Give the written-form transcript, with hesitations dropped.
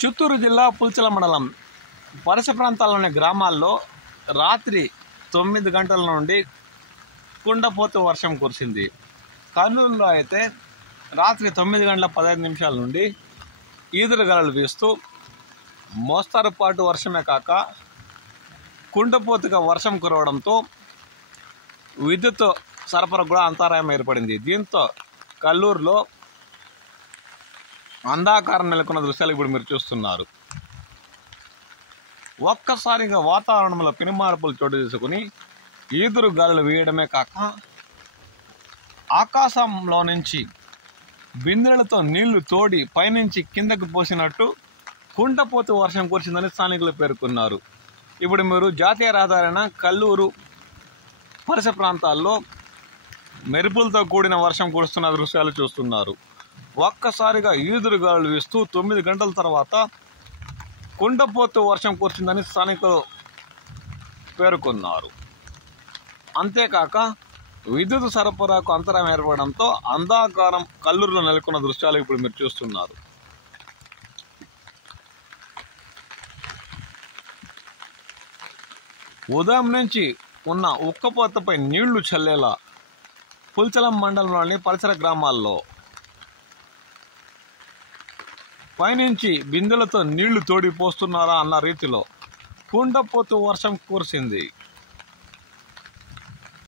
చిత్తూరు జిల్లా పుల్చల మండలం పరిసర ప్రాంతాల్లోని గ్రామాల్లో రాత్రి 9 గంటల నుండి కుండపోత వర్షం కురిసింది. కర్నూలులో అయితే రాత్రి 9 గంటల 15 నిమిషాల నుండి ఈదురుగాలులు వీస్తూ మోస్తరుపాటు వర్షమే కాక కుండపోతగా వర్షం కురవడంతో విద్యుత్ సరఫరా కూడా అంతరాయం ఏర్పడింది. దీంతో కల్లూరులో అంధాకారం నెలకొన్న దృశ్యాలు ఇప్పుడు మీరు చూస్తున్నారు. ఒక్కసారిగా వాతావరణంలో పెనుమార్పులు చోటు చేసుకుని ఈదురు గాలులు వేయడమే కాక ఆకాశంలో నుంచి బిందెలతో నీళ్లు తోడి పైనుంచి కిందకు పోసినట్టు కుండపోత వర్షం కురిసిందని స్థానికులు పేర్కొన్నారు. ఇప్పుడు మీరు జాతీయ రహదారైన కల్లూరు పరిసర ప్రాంతాల్లో మెరుపులతో కూడిన వర్షం కురుస్తున్న దృశ్యాలు చూస్తున్నారు. ఒక్కసారిగా ఈదురు గాలులు వీస్తూ 9 గంటల తర్వాత కుండపోత వర్షం కురిసిందని స్థానికులు పేర్కొన్నారు. అంతేకాక విద్యుత్ సరఫరాకు అంతరాయం ఏర్పడడంతో అంధాకారం కల్లూరులో నెలకొన్న దృశ్యాలు ఇప్పుడు మీరు చూస్తున్నారు. ఉదయం నుంచి ఉన్న ఉక్కపోతపై నీళ్లు చల్లేలా పుల్చలం మండలంలోని పరిసర గ్రామాల్లో పైనుంచి బిందెలతో నీళ్లు తోడిపోస్తున్నారా అన్న రీతిలో కుండపోత వర్షం కురిసింది.